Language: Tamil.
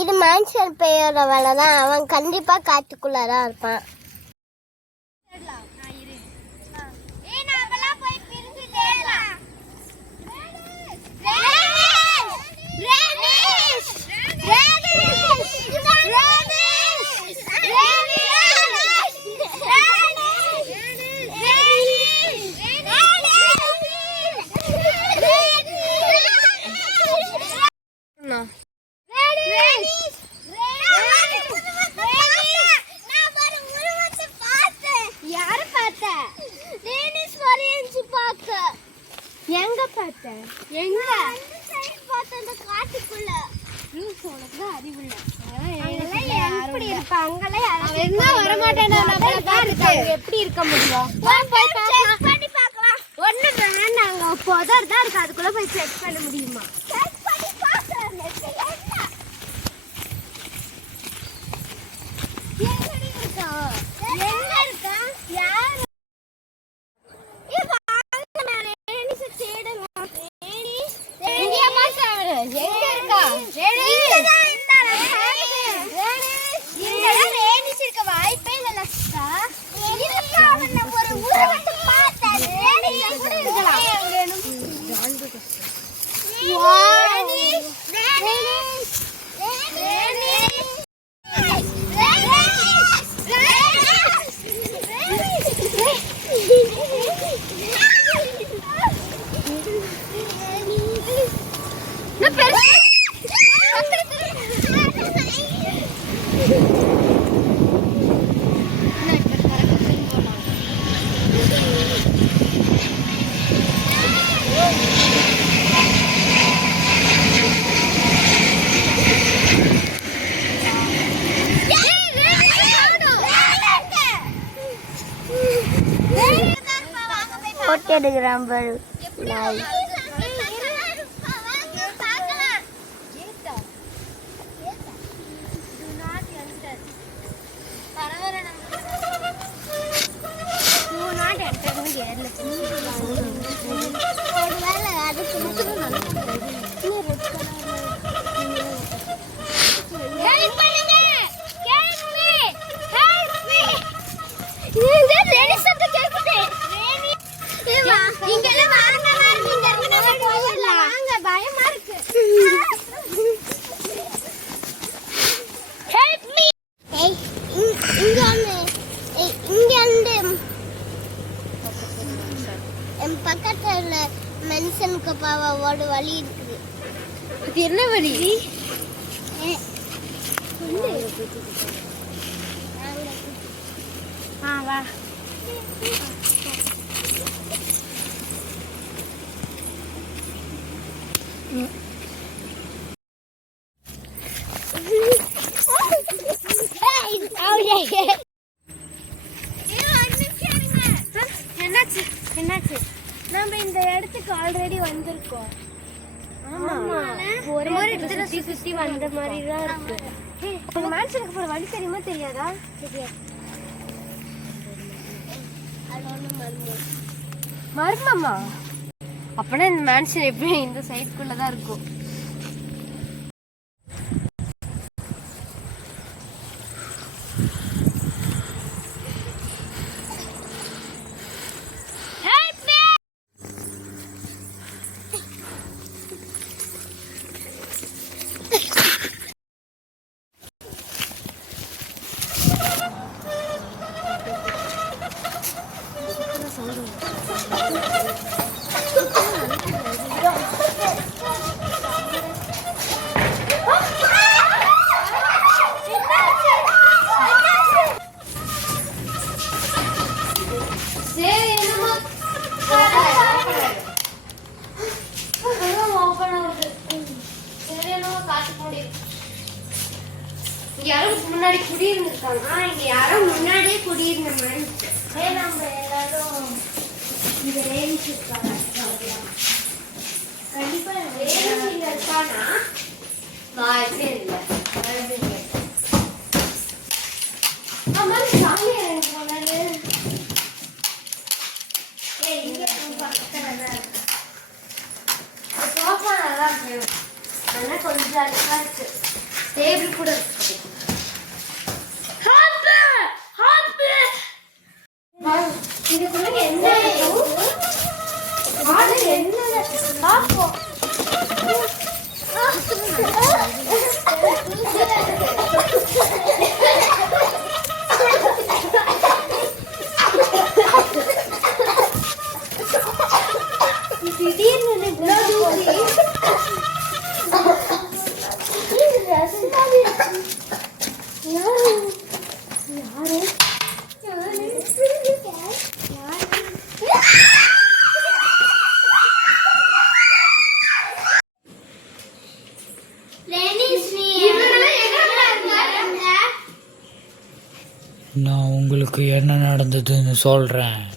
இது மான்சன் பெயரோட வேலை தான். அவன் கண்டிப்பா காட்டுக்குள்ளதான் இருப்பான். எங்க பார்த்த? எங்க பார்த்த? அந்த காட்டுக்குள்ள. உனக்கு அறிவுள்ள எப்படி இருப்ப? அங்கெல்லாம் என்ன வரமாட்டேன். எப்படி இருக்க முடியும்? பண்ணி பார்க்கலாம். ஒண்ணு வேணாங்க, புதர் தான் இருக்கு, அதுக்குள்ள போய் செக் பண்ண முடியுமா? எடுக்கிறான் பாரு. பக்கத்துல மனுஷனுக்கு பாவோட வழி இருக்குது. அது என்ன வழி? வா. என்னாச்சு? நம்ம இந்த இடத்துக்கு ஆல்ரெடி வந்திருக்கோம். ஆமா, ஒரே இடத்துல சுத்தி வந்த மாதிரி தான் இருக்கு. உங்க மேன்ஷனுக்கு போற வழி தெரியுமா தெரியாதா? தெரியாது. மர்மமா? அப்பனா இந்த மேன்ஷன் எப்பயும் இந்த சைடுக்குள்ளதான் இருக்கும். யாரும் முன்னாடி குடியிருந்திருக்காங்க. இங்க யாரும் முன்னாடியே குடியிருந்த மாதிரி நம்ம எல்லாரும் இந்த ரேஞ்ச் இருக்காங்க. கண்டிப்பா ரேஞ்ச் இருக்கானா வாய்ப்பே இல்லை. சாமி எனக்கு போனாரு. இங்க பக்கத்துல தான் இருக்கு. ஆனா கொஞ்சம் அழகா இருக்கு. டேபிள் கூட இருக்கு. இதுக்குள்ள என்ன பாப்போம். திடீர்னு நான் உங்களுக்கு என்ன நடந்ததுன்னு சொல்றேன்.